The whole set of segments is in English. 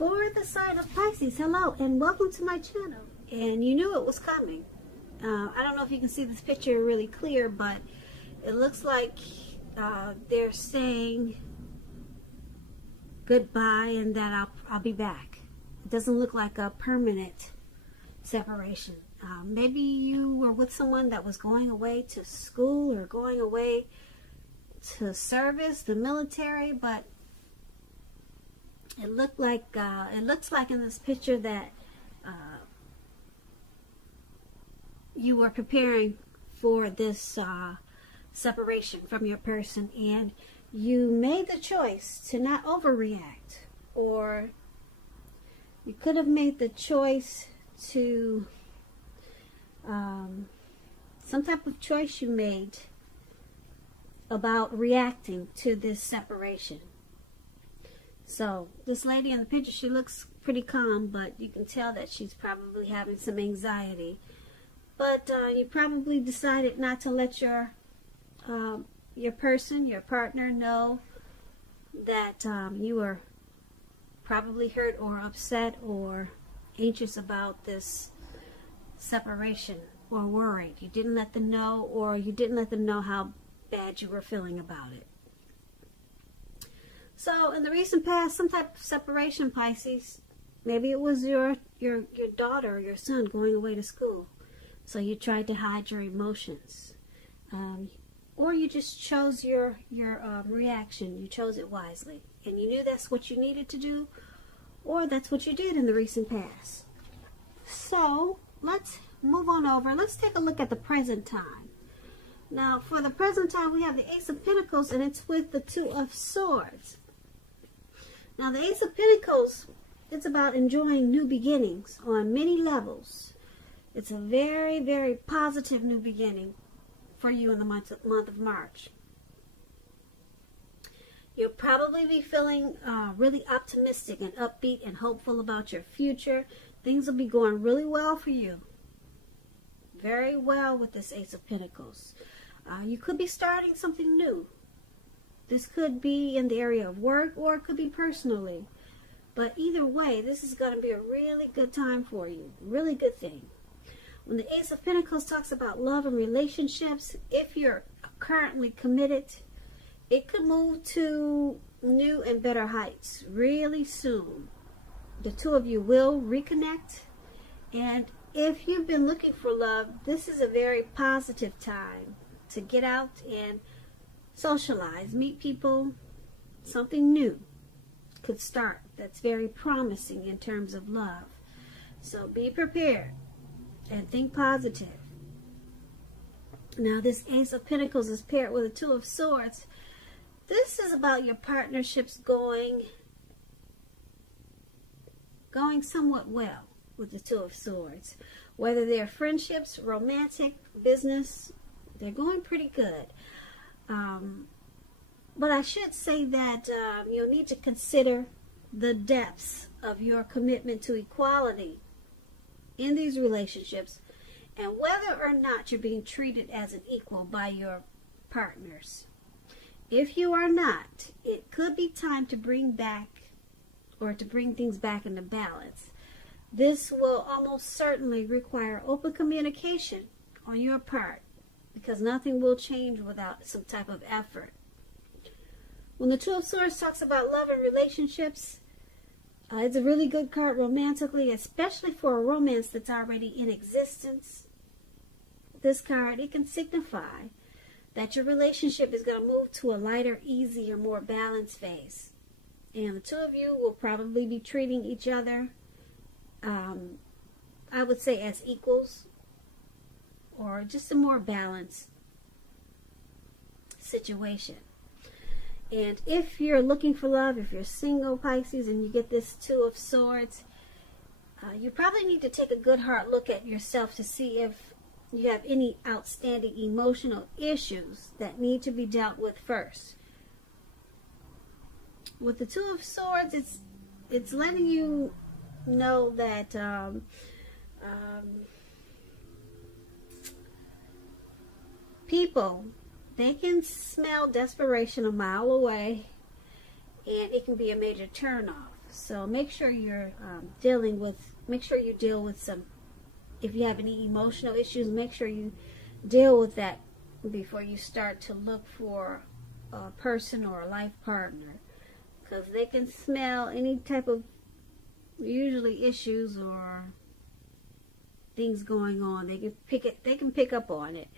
For the sign of Pisces, hello and welcome to my channel. And you knew it was coming. I don't know if you can see this picture really clear, but it looks like they're saying goodbye and that I'll be back. It doesn't look like a permanent separation. Maybe you were with someone that was going away to school or going away to service, the military, but it looks like in this picture that you were preparing for this separation from your person, and you made the choice to not overreact, or you could have made the choice to some type of choice you made about reacting to this separation. So this lady in the picture, she looks pretty calm, but you can tell that she's probably having some anxiety. But you probably decided not to let your person, your partner, know that you were probably hurt or upset or anxious about this separation, or worried. You didn't let them know, or you didn't let them know how bad you were feeling about it. So in the recent past, some type of separation, Pisces, maybe it was your daughter or your son going away to school. So you tried to hide your emotions. Or you just chose your reaction. You chose it wisely. And you knew that's what you needed to do, or that's what you did in the recent past. So let's move on over. Let's take a look at the present time. Now for the present time, we have the Ace of Pentacles, and it's with the Two of Swords. Now the Ace of Pentacles, it's about enjoying new beginnings on many levels. It's a very, very positive new beginning for you in the month of March. You'll probably be feeling really optimistic and upbeat and hopeful about your future. Things will be going really well for you. Very well with this Ace of Pentacles. You could be starting something new. This could be in the area of work, or it could be personally. But either way, this is going to be a really good time for you. Really good thing. When the Ace of Pentacles talks about love and relationships, if you're currently committed, it could move to new and better heights really soon. The two of you will reconnect. And if you've been looking for love, this is a very positive time to get out and socialize, meet people. Something new could start that's very promising in terms of love. So be prepared and think positive. Now this Ace of Pentacles is paired with a Two of Swords. This is about your partnerships going somewhat well with the Two of Swords. Whether they're friendships, romantic, business, they're going pretty good. But I should say that you'll need to consider the depths of your commitment to equality in these relationships, and whether or not you're being treated as an equal by your partners. If you are not, it could be time to bring things back into balance. This will almost certainly require open communication on your part, because nothing will change without some type of effort. When the Two of Swords talks about love and relationships, it's a really good card romantically, especially for a romance that's already in existence. This card, it can signify that your relationship is going to move to a lighter, easier, more balanced phase. And the two of you will probably be treating each other, I would say, as equals, or just a more balanced situation. And if you're looking for love, if you're single, Pisces, and you get this Two of Swords, you probably need to take a good hard look at yourself to see if you have any outstanding emotional issues that need to be dealt with first. With the Two of Swords, it's letting you know that people, they can smell desperation a mile away, and it can be a major turnoff. So make sure you're make sure you deal with some, if you have any emotional issues, make sure you deal with that before you start to look for a person or a life partner, because they can smell any type of usually issues or things going on. They can pick up on it.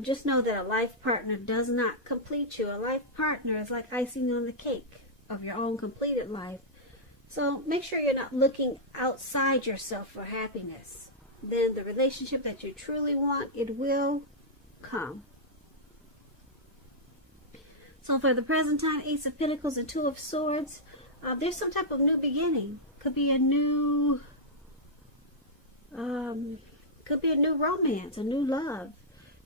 Just know that a life partner does not complete you. A life partner is like icing on the cake of your own completed life. So make sure you're not looking outside yourself for happiness. Then the relationship that you truly want, it will come. So for the present time, Ace of Pentacles and Two of Swords, there's some type of new beginning. Could be a new romance, a new love.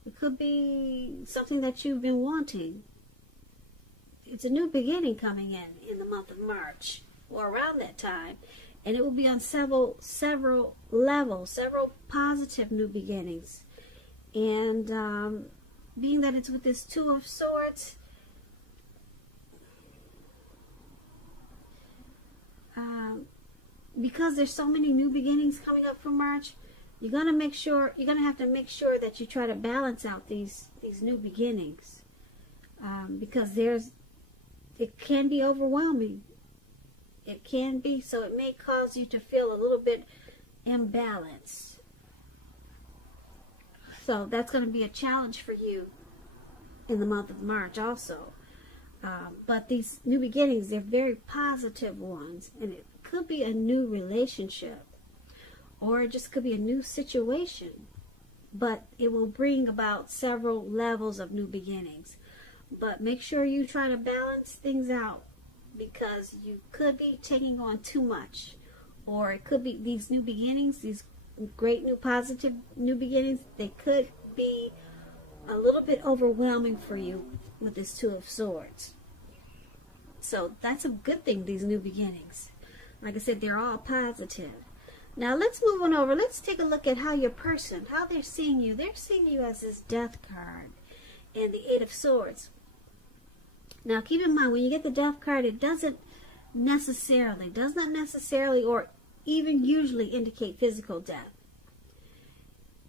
It could be something that you've been wanting. It's a new beginning coming in the month of March or around that time, and it will be on several levels, several positive new beginnings. And being that it's with this Two of Swords, because there's so many new beginnings coming up for March, you're gonna have to make sure that you try to balance out these new beginnings, because it can be overwhelming. It can be, so it may cause you to feel a little bit imbalanced. So that's going to be a challenge for you in the month of March also. But these new beginnings, they're very positive ones, and it could be a new relationship, or it just could be a new situation, but it will bring about several levels of new beginnings. But make sure you try to balance things out, because you could be taking on too much, or it could be these new beginnings, these great new positive new beginnings, they could be a little bit overwhelming for you with this Two of Swords. So that's a good thing, these new beginnings. Like I said, they're all positive. Now let's move on over. Let's take a look at how your person, how they're seeing you. They're seeing you as this Death card and the Eight of Swords. Now keep in mind, when you get the Death card, it does not necessarily or even usually indicate physical death.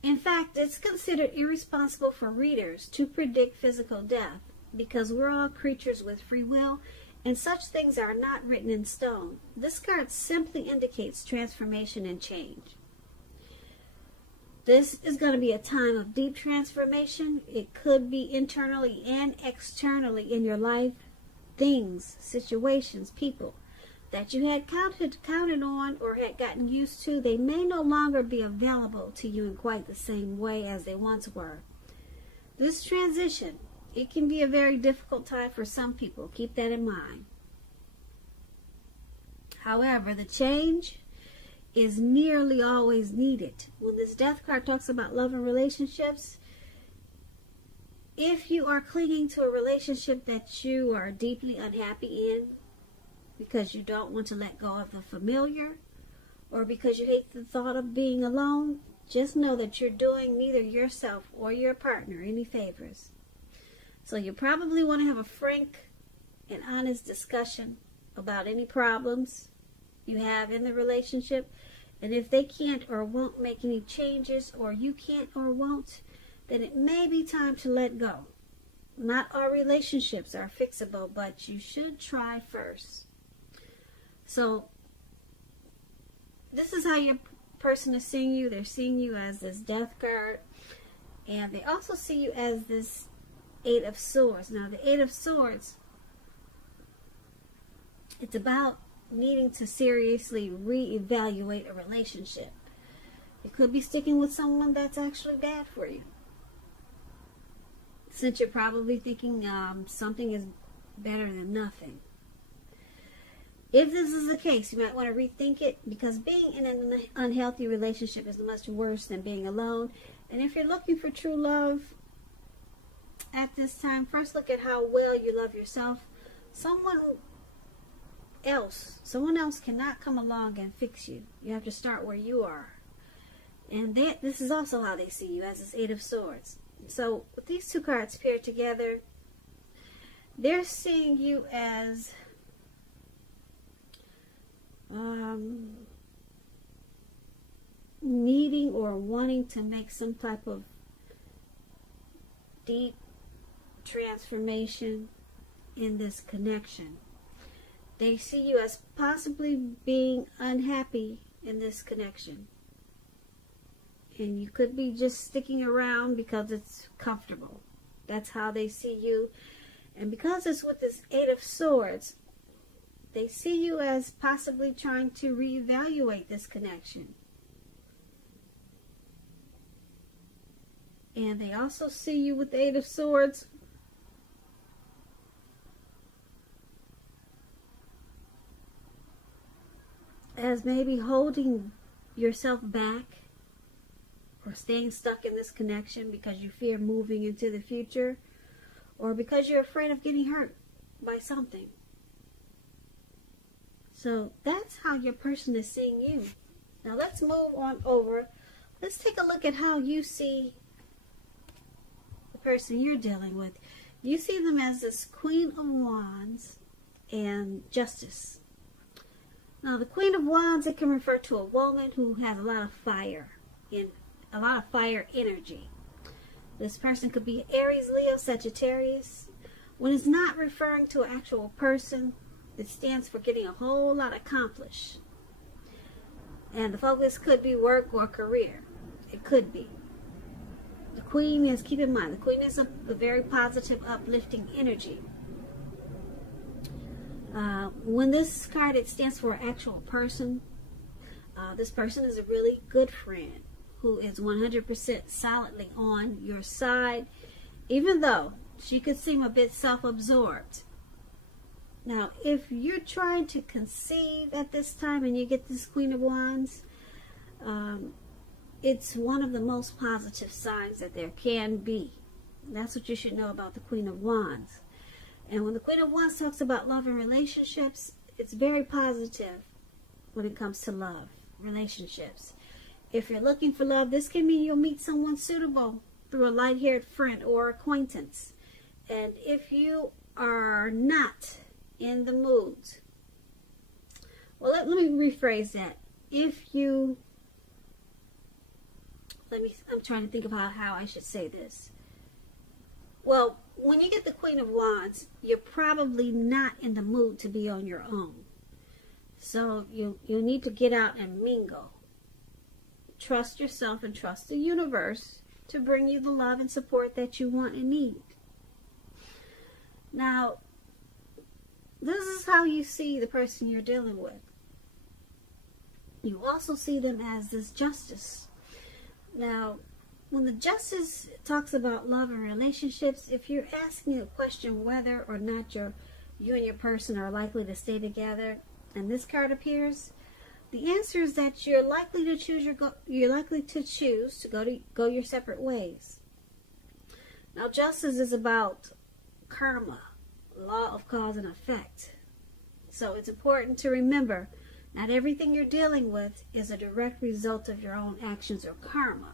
In fact, it's considered irresponsible for readers to predict physical death, because we're all creatures with free will, and such things are not written in stone. This card simply indicates transformation and change. This is going to be a time of deep transformation. It could be internally and externally in your life. Things, situations, people that you had counted on or had gotten used to, they may no longer be available to you in quite the same way as they once were. This transition, it can be a very difficult time for some people. Keep that in mind. However, the change is nearly always needed. When this Death card talks about love and relationships, if you are clinging to a relationship that you are deeply unhappy in because you don't want to let go of the familiar, or because you hate the thought of being alone, just know that you're doing neither yourself or your partner any favors. So you probably want to have a frank and honest discussion about any problems you have in the relationship. And if they can't or won't make any changes, or you can't or won't, then it may be time to let go. Not all relationships are fixable, but you should try first. So this is how your person is seeing you. They're seeing you as this Death card, and they also see you as this Eight of Swords. Now the Eight of Swords, it's about needing to seriously reevaluate a relationship. It could be sticking with someone that's actually bad for you, since you're probably thinking something is better than nothing. If this is the case, you might want to rethink it, because being in an unhealthy relationship is much worse than being alone. And if you're looking for true love at this time, first look at how well you love yourself. Someone else cannot come along and fix you. You have to start where you are. And this is also how they see you, as this Eight of Swords. So with these two cards paired together, they're seeing you as wanting to make some type of deep transformation in this connection. They see you as possibly being unhappy in this connection. And you could be just sticking around because it's comfortable. That's how they see you. And because it's with this Eight of Swords, they see you as possibly trying to reevaluate this connection. And they also see you with the Eight of Swords as maybe holding yourself back or staying stuck in this connection because you fear moving into the future, or because you're afraid of getting hurt by something. So that's how your person is seeing you. Now let's move on over. Let's take a look at how you see the person you're dealing with. You see them as this Queen of Wands and Justice. Now the Queen of Wands, it can refer to a woman who has a lot of fire energy. This person could be Aries, Leo, Sagittarius. When it's not referring to an actual person, it stands for getting a whole lot accomplished. And the focus could be work or career. It could be. The Queen is, keep in mind, the Queen is a very positive, uplifting energy. When this card, it stands for an actual person. This person is a really good friend who is 100% solidly on your side, even though she could seem a bit self-absorbed. Now, if you're trying to conceive at this time and you get this Queen of Wands, it's one of the most positive signs that there can be. That's what you should know about the Queen of Wands. And when the Queen of Wands talks about love and relationships, it's very positive when it comes to love, relationships. If you're looking for love, this can mean you'll meet someone suitable through a light-haired friend or acquaintance. And if you are not in the mood, well, let me rephrase that. I'm trying to think about how I should say this. Well, when you get the Queen of Wands, you're probably not in the mood to be on your own. So you need to get out and mingle. Trust yourself and trust the universe to bring you the love and support that you want and need. Now, this is how you see the person you're dealing with. You also see them as this Justice. Now, when the Justice talks about love and relationships, if you're asking a question whether or not you and your person are likely to stay together, and this card appears, the answer is that you're likely to choose to go your separate ways. Now, Justice is about karma, law of cause and effect. So it's important to remember, not everything you're dealing with is a direct result of your own actions or karma.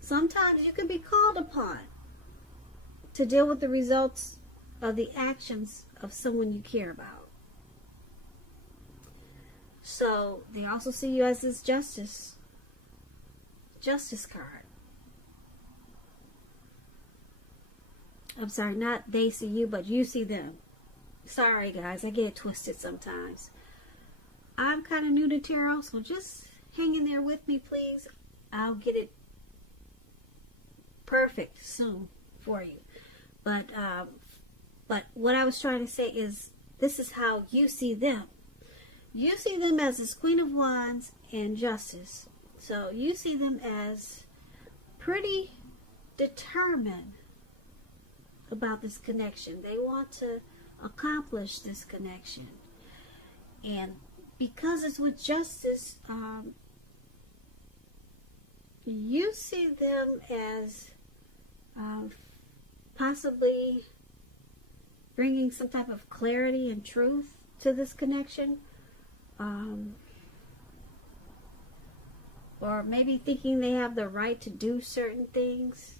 Sometimes you can be called upon to deal with the results of the actions of someone you care about. So they also see you as this Justice card. I'm sorry, not they see you, but you see them. Sorry guys, I get twisted sometimes. I'm kind of new to tarot, so just hang in there with me, please. I'll get it perfect soon for you. But what I was trying to say is, this is how you see them. You see them as this Queen of Wands and Justice. So you see them as pretty determined about this connection. They want to accomplish this connection. And because it's with Justice, you see them as possibly bringing some type of clarity and truth to this connection. Or maybe thinking they have the right to do certain things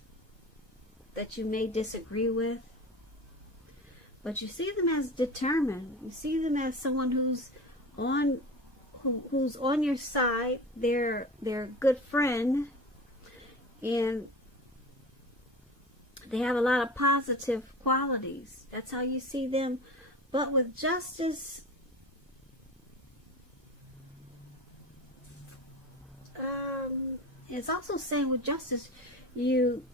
that you may disagree with. But you see them as determined. You see them as someone who's on your side. They're a good friend. And they have a lot of positive qualities. That's how you see them. But with justice, it's also saying with justice, you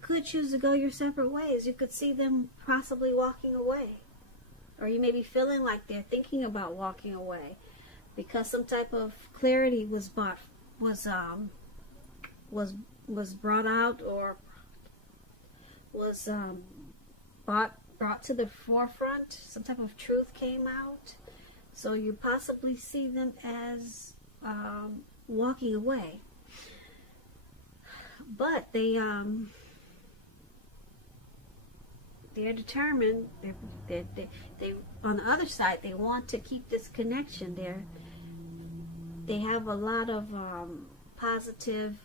could choose to go your separate ways. You could see them possibly walking away. Or you may be feeling like they're thinking about walking away because some type of clarity was brought out, or was brought to the forefront. Some type of truth came out. So you possibly see them as walking away. But they're determined. They on the other side, they want to keep this connection. They have a lot of positive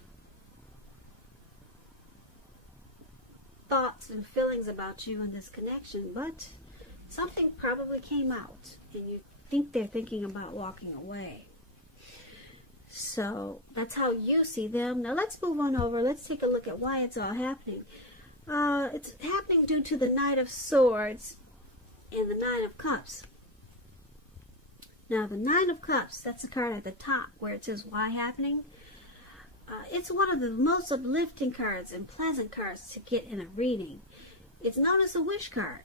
thoughts and feelings about you in this connection, but something probably came out, and you think they're thinking about walking away. So that's how you see them. Now let's move on over. Let's take a look at why it's all happening. It's happening due to the Knight of Swords and the Nine of Cups. Now the Nine of Cups, that's the card at the top where it says why happening. It's one of the most uplifting cards and pleasant cards to get in a reading. It's known as a wish card.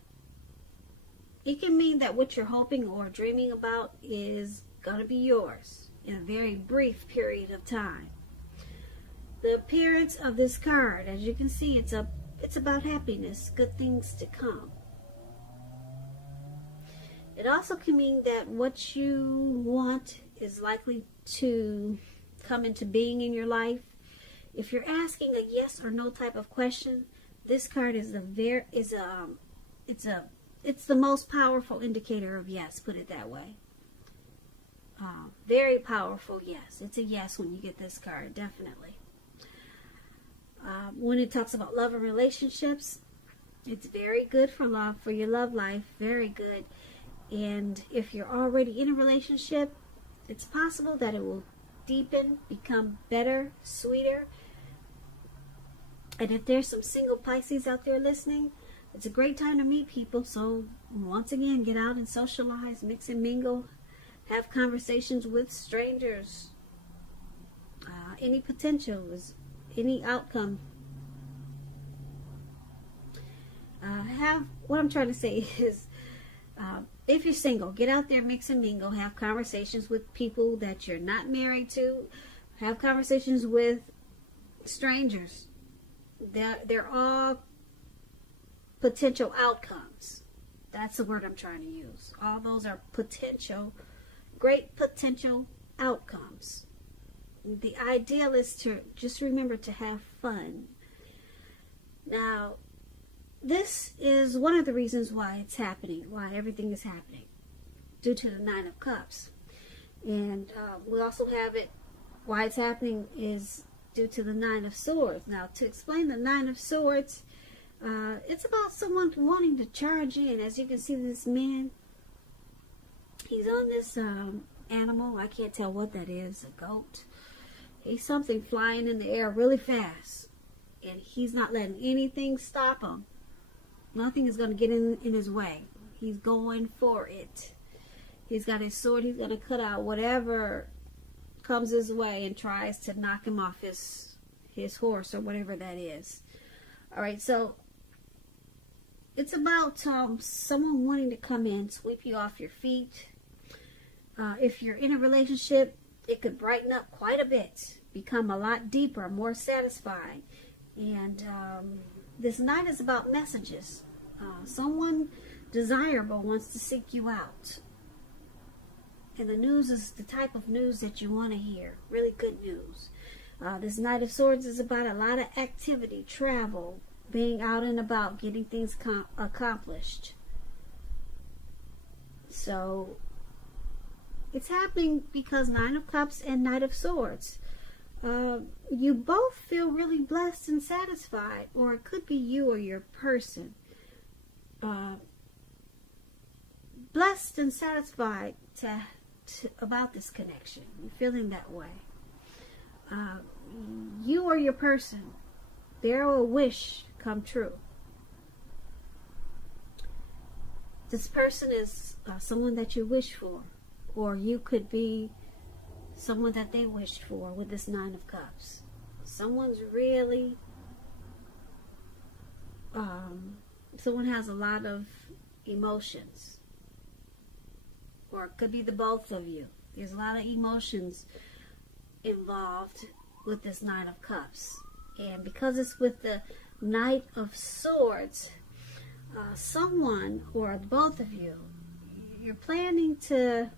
It can mean that what you're hoping or dreaming about is going to be yours in a very brief period of time. The appearance of this card, as you can see, it's about happiness, good things to come. It also can mean that what you want is likely to come into being in your life. If you're asking a yes or no type of question, this card is it's the most powerful indicator of yes, put it that way. Very powerful yes. It's a yes when you get this card, definitely. When it talks about love and relationships, it's very good for love, for your love life, very good. And if you're already in a relationship, it's possible that it will deepen, become better, sweeter. And if there's some single Pisces out there listening, it's a great time to meet people. So once again, get out and socialize, mix and mingle, have conversations with strangers. Any potential is any outcome. What I'm trying to say is, if you're single, get out there, mix and mingle, have conversations with people that you're not married to, have conversations with strangers. They're all potential outcomes. That's the word I'm trying to use. All those are potential, great potential outcomes. The ideal is to just remember to have fun. Now, this is one of the reasons why it's happening, why everything is happening, due to the Nine of Cups. And we also have it, why it's happening is due to the Nine of Swords. Now, to explain the Nine of Swords, it's about someone wanting to charge in. As you can see, this man, he's on this animal. I can't tell what that is, a goat. He's something flying in the air really fast. And he's not letting anything stop him. Nothing is going to get in his way. He's going for it. He's got his sword. He's going to cut out whatever comes his way and tries to knock him off his horse or whatever that is. All right, so it's about someone wanting to come in, sweep you off your feet. If you're in a relationship, it could brighten up quite a bit, become a lot deeper, more satisfying. And this night is about messages. Someone desirable wants to seek you out. And the news is the type of news that you want to hear. Really good news. This Knight of Swords is about a lot of activity, travel, being out and about, getting things accomplished. So, it's happening because Nine of Cups and Knight of Swords. You both feel really blessed and satisfied, or it could be you or your person. Blessed and satisfied about this connection. You're feeling that way. You or your person they're a wish come true. This person is someone that you wish for, or you could be someone that they wished for with this Nine of Cups. Someone's really, someone has a lot of emotions, or it could be the both of you. There's a lot of emotions involved with this Nine of Cups. And because it's with the Knight of Swords, someone or both of you, you're planning to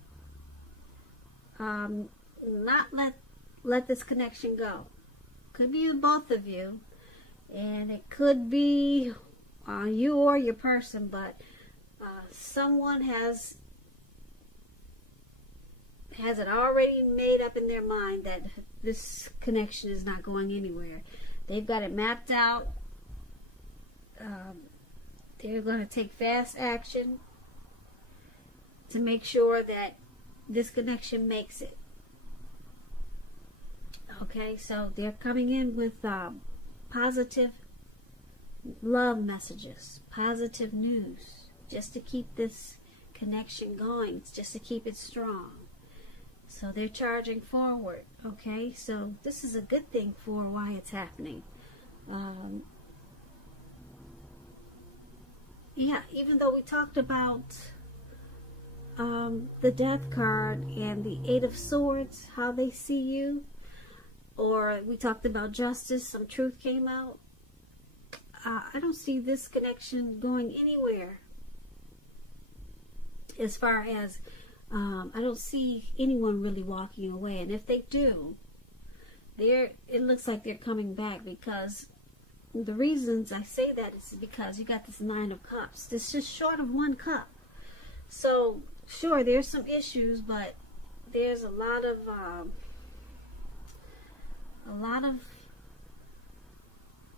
not let this connection go. Could be both of you, and it could be you or your person, but someone has it already made up in their mind that this connection is not going anywhere. They've got it mapped out. They're going to take fast action to make sure that this connection makes it. Okay, so they're coming in with positive love messages, positive news, just to keep this connection going, just to keep it strong. So they're charging forward. Okay, so this is a good thing for why it's happening. Yeah, even though we talked about the Death card and the Eight of Swords, how they see you, or we talked about justice, some truth came out, I don't see this connection going anywhere. As far as, I don't see anyone really walking away. And if they do, it looks like they're coming back, because the reasons I say that is because you got this Nine of Cups. This is short of one cup. So, sure, there's some issues, but there's a lot of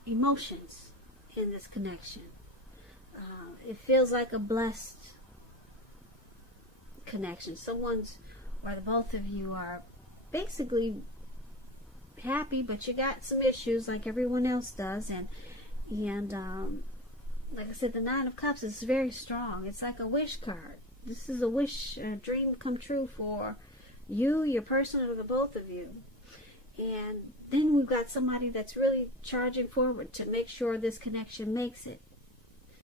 emotions in this connection. It feels like a blessed connection. Someone's, or the both of you are basically happy, but you got some issues like everyone else does, and like I said, the Nine of Cups is very strong. It's like a wish card. This is a wish, a dream come true for you, your person, or the both of you. And then we've got somebody that's really charging forward to make sure this connection makes it.